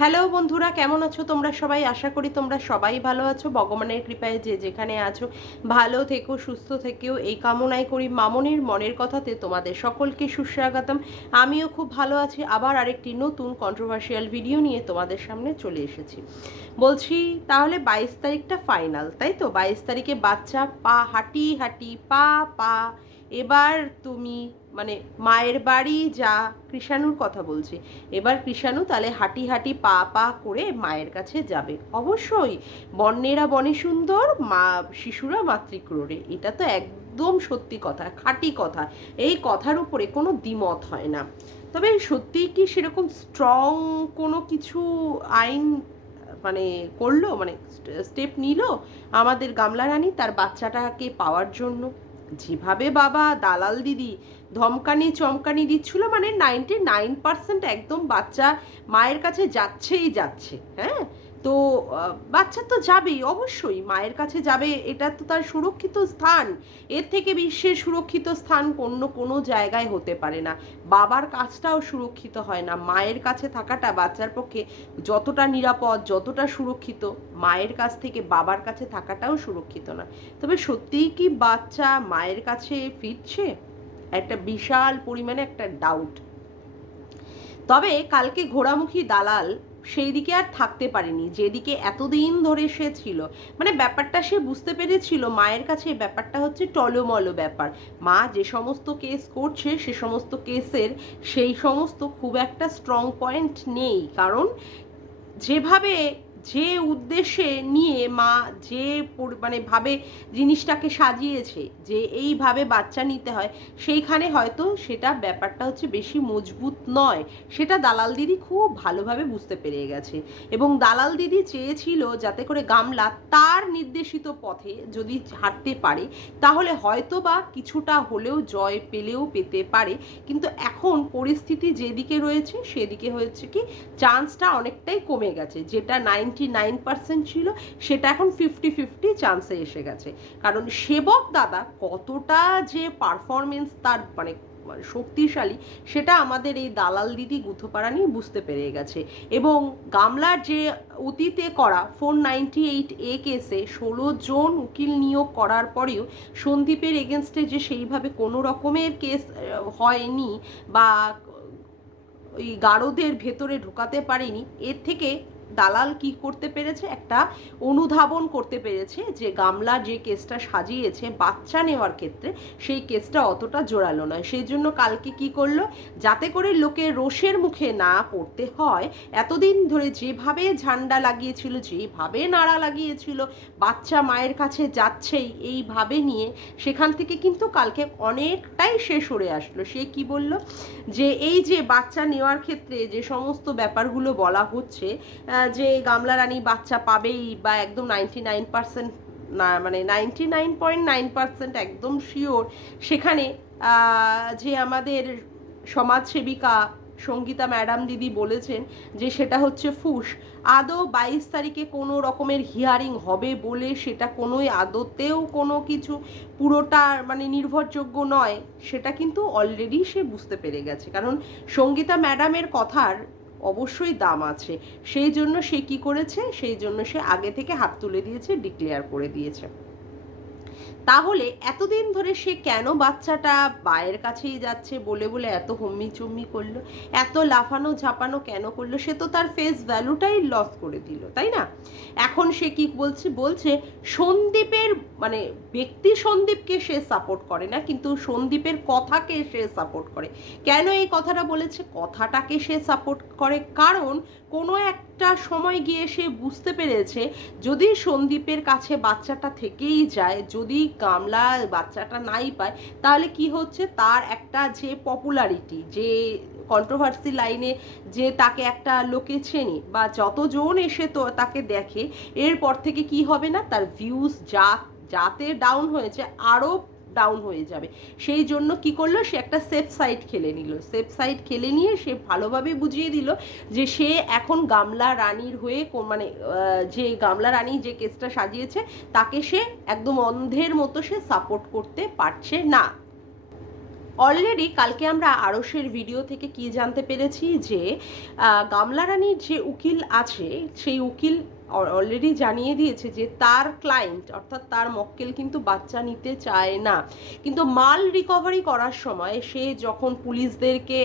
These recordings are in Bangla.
হ্যালো বন্ধুরা, কেমন আছো তোমরা সবাই? আশা করি তোমরা সবাই ভালো আছো। ভগবানের কৃপায় যে যেখানে আছো ভালো থেকো, সুস্থ থেকেও এই কামনাই করি। মামনির মনের কথাতে তোমাদের সকলকে সুস্বাগতম। আমিও খুব ভালো আছি। আবার আরেকটি নতুন কন্ট্রোভার্সিয়াল ভিডিও নিয়ে তোমাদের সামনে চলে এসেছি। বলছি, তাহলে 22 তারিখটা ফাইনাল, তাই তো? 22 তারিখে বাচ্চা পা হাঁটি হাঁটি পা পা এবার তুমি মানে মায়ের বাড়ি যা। কৃষাণুর কথা বলছি। এবার কৃষাণু তাহলে হাঁটি হাঁটি পা পা করে মায়ের কাছে যাবে। অবশ্যই বন্যেরা বনে সুন্দর, মা শিশুরা মাতৃক্রোড়ে। এটা তো একদম সত্যি কথা, খাঁটি কথা। এই কথার উপরে কোনো দ্বিমত হয় না। তবে সত্যিই কি সেরকম স্ট্রং কোনো কিছু আইন মানে করলো, মানে স্টেপ নিল আমাদের গামলা রানী তার বাচ্চাটাকে পাওয়ার জন্য? যেভাবে বাবা দালাল দিদি ধমকানি চমকানি দিচ্ছিল, মানে 99% একদম বাচ্চা মায়ের কাছে যাচ্ছেই যাচ্ছে। হ্যাঁ, তো বাচ্চা তো যাবেই, অবশ্যই মায়ের কাছে যাবে, এটা তো তার সুরক্ষিত স্থান। এর থেকে বিশ্বের সুরক্ষিত স্থান অন্য কোনো জায়গায় হতে পারে না। বাবার কাছটাও সুরক্ষিত হয় না, মায়ের কাছে থাকাটা বাচ্চার পক্ষে যতটা নিরাপদ, যতটা সুরক্ষিত, মায়ের কাছ থেকে বাবার কাছে থাকাটাও সুরক্ষিত না। তবে সত্যিই কি বাচ্চা মায়ের কাছে ফিরছে? একটা বিশাল পরিমাণে একটা ডাউট। তবে কালকে ঘোড়ামুখী দালাল সেই দিকে আর থাকতে পারেনি, যেদিকে এতদিন ধরে সে ছিল। মানে ব্যাপারটা সে বুঝতে পেরেছিল মায়ের কাছে ব্যাপারটা হচ্ছে টলমলো ব্যাপার। মা যে সমস্ত কেস করছে সে সমস্ত কেসের সেই সমস্ত খুব একটা স্ট্রং পয়েন্ট নেই। কারণ যেভাবে যে উদ্দেশ্যে নিয়ে মা যে মানে ভাবে জিনিসটাকে সাজিয়েছে যে এইভাবে বাচ্চা নিতে হয়, সেইখানে হয়তো সেটা ব্যাপারটা হচ্ছে বেশি মজবুত নয়। সেটা দালাল দিদি খুব ভালোভাবে বুঝতে পেরে গেছে। এবং দালাল দিদি চেয়েছিল যাতে করে গামলা তার নির্দেশিত পথে যদি হাঁটতে পারে তাহলে হয়তো বা কিছুটা হলেও জয় পেলেও পেতে পারে। কিন্তু এখন পরিস্থিতি যেদিকে রয়েছে সেদিকে হয়েছে কি, চান্সটা অনেকটাই কমে গেছে। যেটা 99% ছিল সেটা এখন 50-50 চান্সে এসে গেছে। কারণ সেবক দাদা কতটা যে পারফরমেন্স তার মানে শক্তিশালী সেটা আমাদের এই দালাল দিদি গুথোপাড়ানি বুঝতে পেরে গেছে। এবং গামলার যে অতীতে করা 498A কেসে 16 জন উকিল নিয়োগ করার পরেও সন্দীপের এগেনস্টে যে সেইভাবে কোনো রকমের কেস হয়নি বা ওই গারদের ভেতরে ঢোকাতে পারেনি, এর থেকে দালাল কি করতে পেরেছে, একটা অনুধাবন করতে পেরেছে যে গামলা যে কেসটা সাজিয়েছে বাচ্চা নেওয়ার ক্ষেত্রে সেই কেসটা অতটা জোরালো নয়। সেই জন্য কালকে কি করলো, যাতে করে লোকের রোষের মুখে না পড়তে হয়, এতদিন ধরে যেভাবে ঝান্ডা লাগিয়েছিল, যেভাবে নাড়া লাগিয়েছিল বাচ্চা মায়ের কাছে যাচ্ছেই এইভাবে নিয়ে, সেখান থেকে কিন্তু কালকে অনেকটাই সে সরে আসলো। সে কি বলল, যে এই যে বাচ্চা নেওয়ার ক্ষেত্রে যে সমস্ত ব্যাপারগুলো বলা হচ্ছে, যে গামলা রানী বাচ্চা পাবেই বা একদম 99% না, মানে 99.9% একদম শিওর, সেখানে যে আমাদের সমাজসেবিকা সঙ্গীতা ম্যাডাম দিদি বলেছেন যে সেটা হচ্ছে ফুস। আদৌ 22 তারিখে কোনো রকমের হিয়ারিং হবে বলে সেটা কোনোই আদতেও কোনো কিছু পুরোটা মানে নির্ভরযোগ্য নয়, সেটা কিন্তু অলরেডি সে বুঝতে পেরে গেছে। কারণ সঙ্গীতা ম্যাডামের কথার অবশ্যই দাম আছে। সেই জন্য সে কি করেছে, সেই জন্য সে আগে থেকে হাত তুলে দিয়েছে, ডিক্লেয়ার করে দিয়েছে। তাহলে এতদিন ধরে সে কেন বাচ্চাটা মায়ের কাছেই যাচ্ছে বলে বলে এত হম্মি চম্মি করলো, এত লাফানো ঝাপানো কেন করলো? সে তো তার ফেস ভ্যালুটাই লস করে দিল, তাই না? এখন সে কি বলছে সন্দীপের মানে ব্যক্তি সন্দীপকে সে সাপোর্ট করে না, কিন্তু সন্দীপের কথাকে সে সাপোর্ট করে। কেন এই কথাটা বলেছে? কথাটাকে সে সাপোর্ট করে কারণ কোনো একটা সময় গিয়ে সে বুঝতে পেরেছে যদি সন্দীপের কাছে বাচ্চাটা থেকেই যায়, যদি গামলা বাচ্চাটা নাই পায়, তাহলে কি হচ্ছে, তার একটা যে পপুলারিটি, যে কন্ট্রোভার্সি লাইনে যে তাকে একটা লোকে চেনে বা যতজন এসে তো তাকে দেখে, এরপর থেকে কি হবে না, তার ভিউজ যাতে ডাউন হয়েছে আরও ডাউন হয়ে যাবে। সেই জন্য কি করলো, সে একটা সেফ সাইড খেলে নিল। সেফ সাইড খেলে নিয়ে সে ভালোভাবে বুঝিয়ে দিল যে সে এখন গামলা রানীর হয়ে মানে যে গামলা রানী যে কেসটা সাজিয়েছে তাকে সে একদম অন্ধের মতো সে সাপোর্ট করতে পারছে না। অলরেডি কালকে আমরা আরশের ভিডিও থেকে কি জানতে পেরেছি যে গামলা রানীর যে উকিল আছে সেই উকিল অলরেডি জানিয়ে দিয়েছে যে তার ক্লায়েন্ট অর্থাৎ তার মক্কেল কিন্তু বাচ্চা নিতে চায় না, কিন্তু মাল রিকভারি করার সময় সে যখন পুলিশদেরকে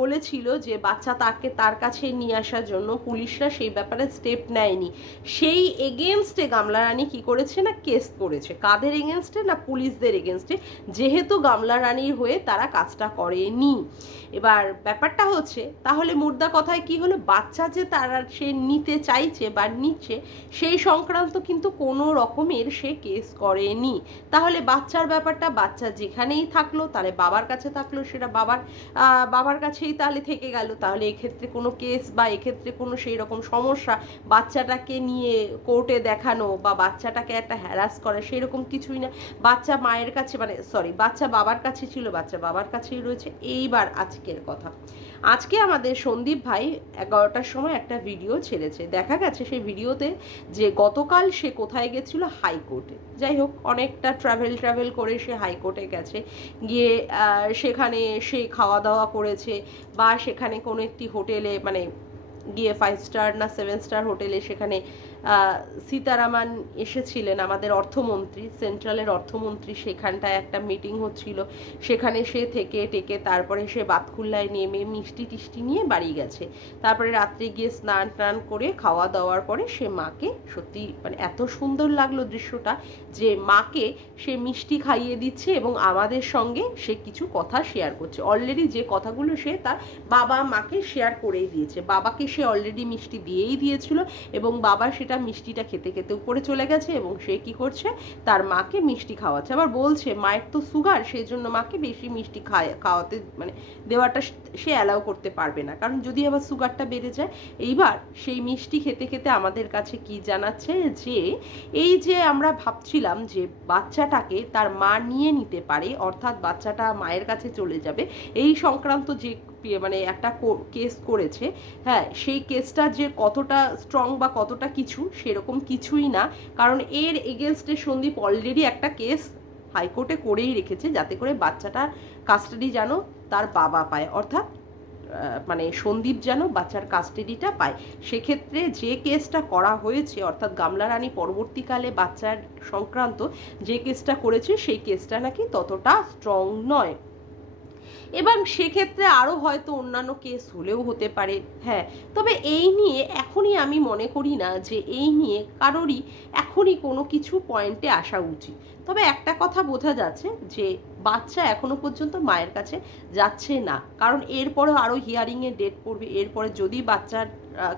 বলেছিল যে বাচ্চা তার কাছে নিয়ে আসার জন্য, পুলিশরা সেই ব্যাপারে স্টেপ নেয়নি। সেই এগেনস্টে গামলা রানী কী করেছে না কেস করেছে। কাদের এগেনস্টে না পুলিশদের এগেনস্টে, যেহেতু গামলা রানীর হয়ে তারা কাজটা করেনি। এবার ব্যাপারটা হচ্ছে তাহলে মুদ্রা কথায় কি হলো, বাচ্চা যে তারা সে নিতে চাইছে বা নিচ্ছে সেই সংক্রান্ত কিন্তু কোনো রকমের সে কেস করেনি। তাহলে বাচ্চার ব্যাপারটা বাচ্চা যেখানেই থাকলো তাহলে বাবার কাছে থাকলো, সেটা বাবার কাছেই তাহলে থেকে গেল। তাহলে এক্ষেত্রে কোনো কেস বা এক্ষেত্রে কোনো সেই রকম সমস্যা বাচ্চাটাকে নিয়ে কোর্টে দেখানো বা বাচ্চাটাকে একটা হ্যারাস করা সেরকম কিছুই না। বাচ্চা মায়ের কাছে বাচ্চা বাবার কাছে ছিল, বাচ্চা বাবার কাছেই রয়েছে। এইবার আজকের কথা, আজকে আমাদের সন্দীপ ভাই 11টার সময় একটা ভিডিও ছেড়েছে। দেখা গেছে সেই ভিডিওতে যে গতকাল সে কোথায় গেছিল, হাইকোর্টে। যাই হোক, অনেকটা ট্রাভেল করে সে হাইকোর্টে গেছে, গিয়ে সেখানে সে খাওয়া দাওয়া করেছে বা সেখানে কোনো একটি হোটেলে গিয়ে 5 স্টার না 7 স্টার হোটেলে সেখানে সীতারামন এসেছিলেন, আমাদের অর্থমন্ত্রী, সেন্ট্রালের অর্থমন্ত্রী। সেখানটায় একটা মিটিং হচ্ছিল, সেখানে সে থেকে তারপরে সে বাতকুল্লায় নেমে মিষ্টি টিষ্টি নিয়ে বাড়ি গেছে। তারপরে রাত্রে গিয়ে স্নান টান করে খাওয়া দাওয়ার পরে সে মাকে সত্যি এত সুন্দর লাগলো দৃশ্যটা যে মাকে সে মিষ্টি খাইয়ে দিচ্ছে এবং আমাদের সঙ্গে সে কিছু কথা শেয়ার করছে। অলরেডি যে কথাগুলো সে তার বাবা মাকে শেয়ার করেই দিয়েছে। বাবাকে সে অলরেডি মিষ্টি দিয়েই দিয়েছিল এবং বাবা সেটা মিষ্টিটা খেতে খেতে উপরে চলে গেছে এবং সে কি করছে, তার মাকে মিষ্টি খাওয়াচ্ছে। আবার বলছে মায়ের তো সুগার, সেই জন্য মাকে বেশি মিষ্টি খাওয়াতে দেওয়াটা সে অ্যালাউ করতে পারবে না, কারণ যদি আবার সুগারটা বেড়ে যায়। এইবার সেই মিষ্টি খেতে খেতে আমাদের কাছে কি জানাচ্ছে যে এই যে আমরা ভাবছিলাম যে বাচ্চাটাকে তার মা নিয়ে নিতে পারে, অর্থাৎ বাচ্চাটা মায়ের কাছে চলে যাবে, এই সংক্রান্ত যে একটা কেস করেছে, হ্যাঁ, সেই কেসটা যে কতটা স্ট্রং বা কতটা কিছু সেরকম কিছুই না। কারণ এর এগেনস্টে সন্দীপ অলরেডি একটা কেস হাইকোর্টে করেই রেখেছে, যাতে করে বাচ্চাটার কাস্টাডি যেন তার বাবা পায়, অর্থাৎ সন্দীপ যেন বাচ্চার কাস্টাডিটা পায়। সেক্ষেত্রে যে কেসটা করা হয়েছে, অর্থাৎ গামলা রানী পরবর্তীকালে বাচ্চার সংক্রান্ত যে কেসটা করেছে সেই কেসটা নাকি ততটা স্ট্রং নয়। এবং সেক্ষেত্রে আরও হয়তো অন্যান্য কেস হলেও হতে পারে। হ্যাঁ, তবে এই নিয়ে এখনই আমি মনে করি না যে এই নিয়ে কারোরই এখনই কোনো কিছু পয়েন্টে আসা উচিত। তবে একটা কথা বোঝা যাচ্ছে যে বাচ্চা এখনো পর্যন্ত মায়ের কাছে যাচ্ছে না, কারণ এরপরে আরও হিয়ারিংয়ের ডেট পড়বে। এরপরে যদি বাচ্চার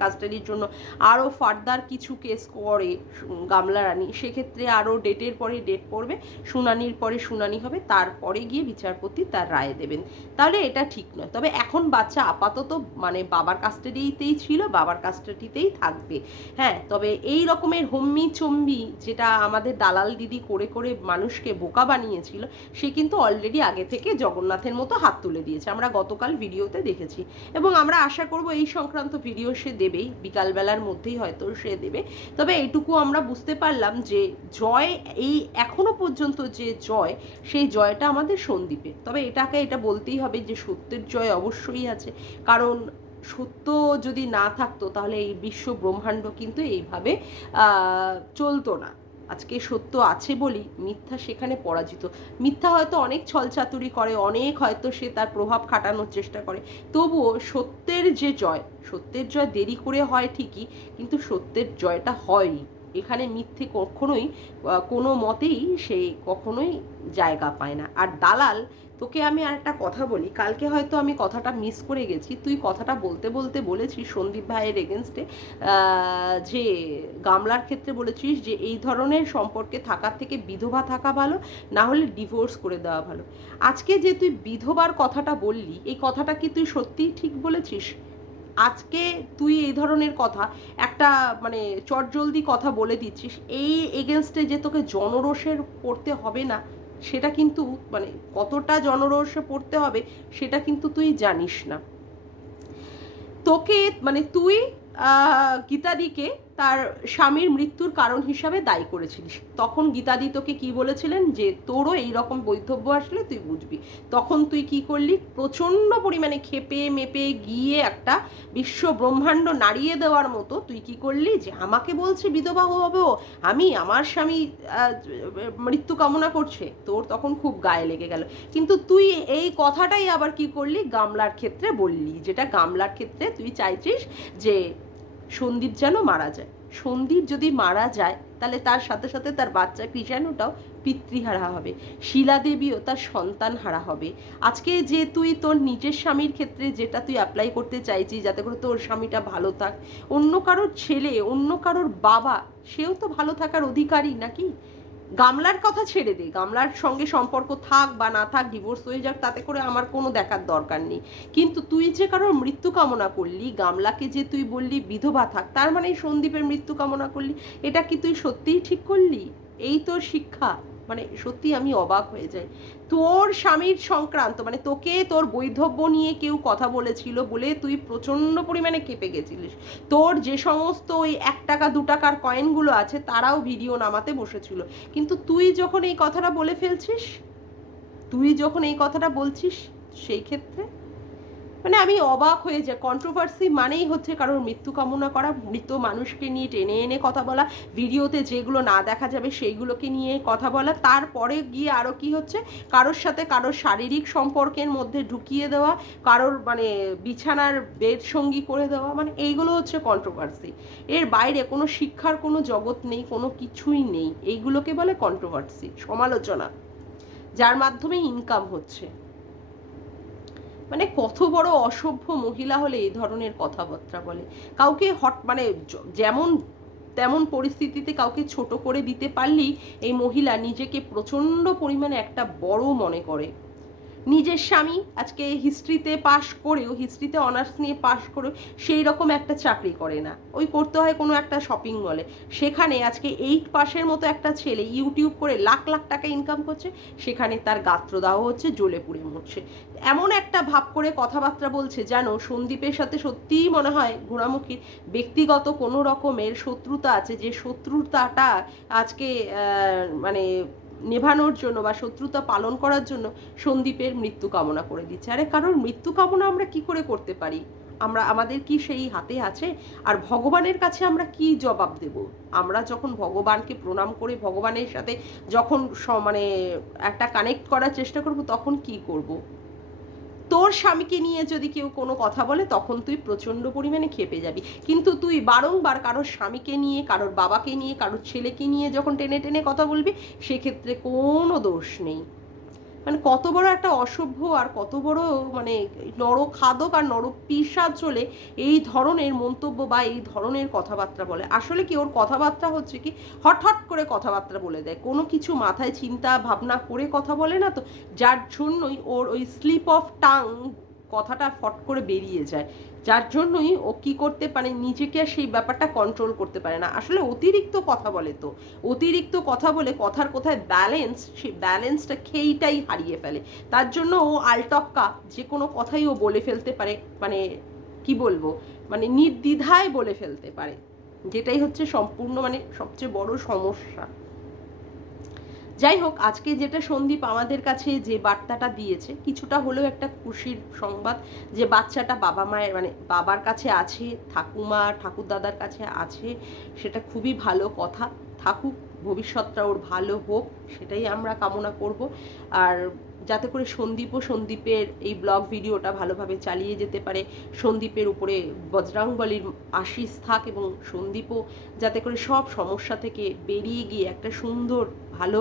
কাস্টাডির জন্য আরও ফার্দার কিছু কেস করে গামলা রানী, সেক্ষেত্রে আরও ডেটের পরে ডেট পড়বে, শুনানির পরে শুনানি হবে, তারপরে গিয়ে বিচারপতি তার রায় দেবেন। তাহলে এটা ঠিক নয়। তবে এখন বাচ্চা আপাতত বাবার কাস্টাডিতেই ছিল, বাবার কাস্টাডিতেই থাকবে। হ্যাঁ, তবে এই রকমের হম্মি চম্বি যেটা আমাদের দালাল দিদি করে করে মানুষকে বোকা বানিয়েছিল, সে কিন্তু অলরেডি আগে থেকে জগন্নাথের মতো হাত তুলে দিয়েছে, আমরা গতকাল ভিডিওতে দেখেছি। এবং আমরা আশা করব এই সংক্রান্ত ভিডিও সে দেবেই, বিকালবেলার মধ্যেই হয়তো সে দেবে। তবে এইটুকু আমরা বুঝতে পারলাম যে জয়, এই এখনো পর্যন্ত যে জয়, সেই জয়টা আমাদের সন্দীপে। তবে এটা বলতেই হবে যে সত্যের জয় অবশ্যই আছে, কারণ সত্য যদি না থাকতো তাহলে এই বিশ্ব ব্রহ্মাণ্ড কিন্তু এইভাবে চলতো না। আজকে সত্য আছে বলি মিথ্যা সেখানে পরাজিত। মিথ্যা হয়তো অনেক ছলচাতুরি করে, অনেক হয়তো সে তার প্রভাব খাটানোর চেষ্টা করে, তবুও সত্যের জয় দেরি করে হয় ঠিকই, কিন্তু সত্যের জয়টা হয়ই। এখানে মিথ্যে কখনোই কোনো মতেই সে কখনোই জায়গা পায় না। আর দালাল, তোকে আমি আর একটা কথা বলি, কালকে হয়তো আমি কথাটা মিস করে গেছি, তুই কথাটা বলতে বলতে বলেছিস সন্দীপ ভাইয়ের এগেনস্টে, যে গামলার ক্ষেত্রে বলেছিস যে এই ধরনের সম্পর্কে থাকার থেকে বিধবা থাকা ভালো, না হলে ডিভোর্স করে দেওয়া ভালো। আজকে যে তুই বিধবার কথাটা বললি, এই কথাটা কি তুই সত্যিই ঠিক বলেছিস? আজকে তুই এই ধরনের কথা একটা চটজলদি কথা বলে দিচ্ছিস, এই এগেনস্টে যে তোকে জনরোষের পড়তে হবে না, সেটা কিন্তু কতটা জনরোষে পড়তে হবে সেটা কিন্তু তুই জানিস না। তোকে তুই গীতাদিকে তার স্বামীর মৃত্যুর কারণ হিসাবে দায়ী করেছিলিস। তখন গীতাদি তোকে কি বলেছিলেন যে তোরও এইরকম বৈধব্য আসলে তুই বুঝবি। তখন তুই কি করলি, প্রচণ্ড পরিমাণে ক্ষেপে মেপে গিয়ে একটা বিশ্ব ব্রহ্মাণ্ড নাড়িয়ে দেওয়ার মতো তুই কি করলি, যে আমাকে বলছে বিধবা হবো আমি, আমার স্বামী মৃত্যু কামনা করছে। তোর তখন খুব গায়ে লেগে গেল। কিন্তু তুই এই কথাটাই আবার কি করলি, গামলার ক্ষেত্রে বললি, যেটা গামলার ক্ষেত্রে তুই চাইছিস যে সন্দীপ যেন মারা যায়। সন্দীপ যদি মারা যায় তাহলে তার সাথে সাথে তার বাচ্চা কৃষাণুটাও পিতৃহারা হবে, শিলা দেবীও তার সন্তান হারা হবে। আজকে যে তুই তোর নিজের স্বামীর ক্ষেত্রে যেটা তুই অ্যাপ্লাই করতে চাইছিস যাতে করে তোর স্বামীটা ভালো থাক, অন্য কারোর ছেলে, অন্য কারোর বাবা, সেও তো ভালো থাকার অধিকারী নাকি? গামলার কথা ছেড়ে দে, গামলার সঙ্গে সম্পর্ক থাক বা না থাক, ডিভোর্স হয়ে যাক, তাতে করে আমার কোনো দেখার দরকার নেই। কিন্তু তুই যে কারোর মৃত্যু কামনা করলি, গামলাকে যে তুই বললি বিধবা থাক, তার মানে সন্দীপের মৃত্যু কামনা করলি। এটা কি তুই সত্যিই ঠিক করলি? এই তোর শিক্ষা? মানে সত্যি আমি অবাক হয়ে যাই। তোর স্বামীর সংক্রান্ত, মানে তোকে তোর বৈধব্য নিয়ে কেউ কথা বলেছিল বলে তুই প্রচণ্ড পরিমাণে কেঁপে গেছিলিস। তোর যে সমস্ত ওই 1 টাকা 2 টাকার কয়েনগুলো আছে তারাও ভিডিও নামাতে বসেছিল। কিন্তু তুই যখন এই কথাটা বলে ফেলছিস, তুই যখন এই কথাটা বলছিস, সেই ক্ষেত্রে মানে আমি অবাক হয়ে যাই। কন্ট্রোভার্সি মানেই হচ্ছে কারোর মৃত্যু কামনা করা, মৃত মানুষকে নিয়ে টেনে এনে কথা বলা, ভিডিওতে যেগুলো না দেখা যাবে সেইগুলোকে নিয়ে কথা বলা, তারপরে গিয়ে আরও কি হচ্ছে, কারোর সাথে কারোর শারীরিক সম্পর্কের মধ্যে ঢুকিয়ে দেওয়া, কারোর মানে বিছানার বেড সঙ্গী করে দেওয়া, মানে এইগুলো হচ্ছে কন্ট্রোভার্সি। এর বাইরে কোনো শিক্ষার কোনো জগৎ নেই, কোনো কিছুই নেই। এইগুলোকে বলে কন্ট্রোভার্সি, সমালোচনা, যার মাধ্যমে ইনকাম হচ্ছে। মানে কত বড় অসভ্য মহিলা হলে এই ধরনের কথাবার্তা বলে। কাউকে মানে যেমন তেমন পরিস্থিতিতে কাউকে ছোট করে দিতে পারলেই এই মহিলা নিজেকে প্রচণ্ড পরিমাণে একটা বড় মনে করে। নিজের স্বামী আজকে হিস্ট্রিতে পাশ করেও, হিস্ট্রিতে অনার্স নিয়ে পাশ করেও সেই রকম একটা চাকরি করে না, ওই করতে হয় কোনো একটা শপিং মলে। সেখানে আজকে 8 পাশের মতো একটা ছেলে ইউটিউব করে লাখ লাখ টাকা ইনকাম করছে, সেখানে তার গাত্রদাহ হচ্ছে, জ্বলে পুড়ে মরছে। এমন একটা ভাব করে কথাবার্তা বলছে যেন সন্দীপের সাথে সত্যিই মনে হয় ঘোড়ামুখীর ব্যক্তিগত কোনো রকমের শত্রুতা আছে, যে শত্রুতাটা আজকে মানে নেভানোর জন্য বা শত্রুতা পালন করার জন্য সন্দীপের মৃত্যু কামনা করে দিচ্ছে। আরে কারোর মৃত্যু কামনা আমরা কি করে করতে পারি? আমাদের কি সেই হাতে আছে? আর ভগবানের কাছে আমরা কি জবাব দেব? আমরা যখন ভগবানকে প্রণাম করে ভগবানের সাথে যখন মানে একটা কানেক্ট করার চেষ্টা করব, তখন কি করব? তোর স্বামীকে নিয়ে যদি কেউ কোনো কথা বলে তখন তুই প্রচণ্ড পরিমাণে ক্ষেপে যাবি। কিন্তু তুই বারংবার কারোর স্বামীকে নিয়ে, কারোর বাবাকে নিয়ে, কারোর ছেলেকে নিয়ে যখন টেনে টেনে কথা বলবি, সেক্ষেত্রে কোনো দোষ নেই। মানে কত বড় একটা অসভ্য আর কত বড় মানে নরখাদক আর নরপিশাচ হলে এই ধরনের মন্তব্য বা এই ধরনের কথাবার্তা বলে। আসলে কি ওর কথাবার্তা হচ্ছে কি, হট করে কথাবার্তা বলে দেয়, কোনো কিছু মাথায় চিন্তা ভাবনা করে কথা বলে না তো, যার জন্যই ওর ওই স্লিপ অফ টাং কথাটা ফট করে বেরিয়ে যায়, যার জন্যই ও কি করতে পারে, নিজেকে আর সেই ব্যাপারটা কন্ট্রোল করতে পারে না। আসলে অতিরিক্ত কথা বলে, তো অতিরিক্ত কথা বলে কথার কোথায় ব্যালেন্স, সেই ব্যালেন্সটা খেইটাই হারিয়ে ফেলে। তার জন্য ও আলটপকা যে কোনো কথাই ও বলে ফেলতে পারে, মানে কি বলবো, মানে নির্দ্বিধায় বলে ফেলতে পারে, যেটাই হচ্ছে সম্পূর্ণ মানে সবচেয়ে বড় সমস্যা। যাই হোক, আজকে যেটা সন্দীপ আমাদের কাছে যে বার্তাটা দিয়েছে, কিছুটা হলেও একটা খুশির সংবাদ, যে বাচ্চাটা বাবা মায়ের মানে বাবার কাছে আছে, ঠাকুমা ঠাকুরদাদার কাছে আছে, সেটা খুবই ভালো কথা। থাকুক, ভবিষ্যৎটা ওর ভালো হোক, সেটাই আমরা কামনা করব। আর যাতে করে সন্দীপের এই ব্লগ ভিডিওটা ভালোভাবে চালিয়ে যেতে পারে, সন্দীপের উপরে বজরংবলীর আশীষ থাক, এবং সন্দীপও যাতে করে সব সমস্যা থেকে বেরিয়ে গিয়ে একটা সুন্দর ভালো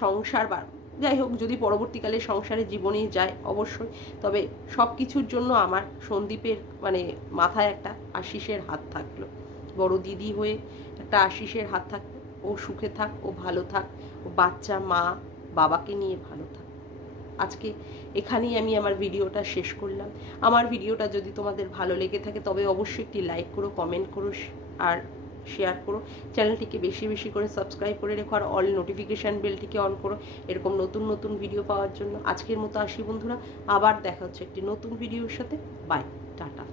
সংসার, বা যাই হোক, যদি পরবর্তীকালে সংসারে জীবনেই যায় অবশ্যই, তবে সব কিছুর জন্য আমার সন্দীপের মানে মাথায় একটা আশীষের হাত থাকলো, বড় দিদি হয়ে একটা আশীষের হাত থাকলো। ও সুখে থাক, ও ভালো থাক, ও বাচ্চা মা বাবাকে নিয়ে ভালো থাক। আজকে এখানেই আমি আমার ভিডিওটা শেষ করলাম। আমার ভিডিওটা যদি তোমাদের ভালো লেগে থাকে তবে অবশ্যই একটি লাইক করো, কমেন্ট করো আর শেয়ার করো। চ্যানেলটিকে বেশি বেশি করে সাবস্ক্রাইব করে রেখো, আর অল নোটিফিকেশান বেলটিকে অন করো এরকম নতুন নতুন ভিডিও পাওয়ার জন্য। আজকের মতো আসি বন্ধুরা, আবার দেখা হচ্ছে একটি নতুন ভিডিওর সাথে। Bye, tata.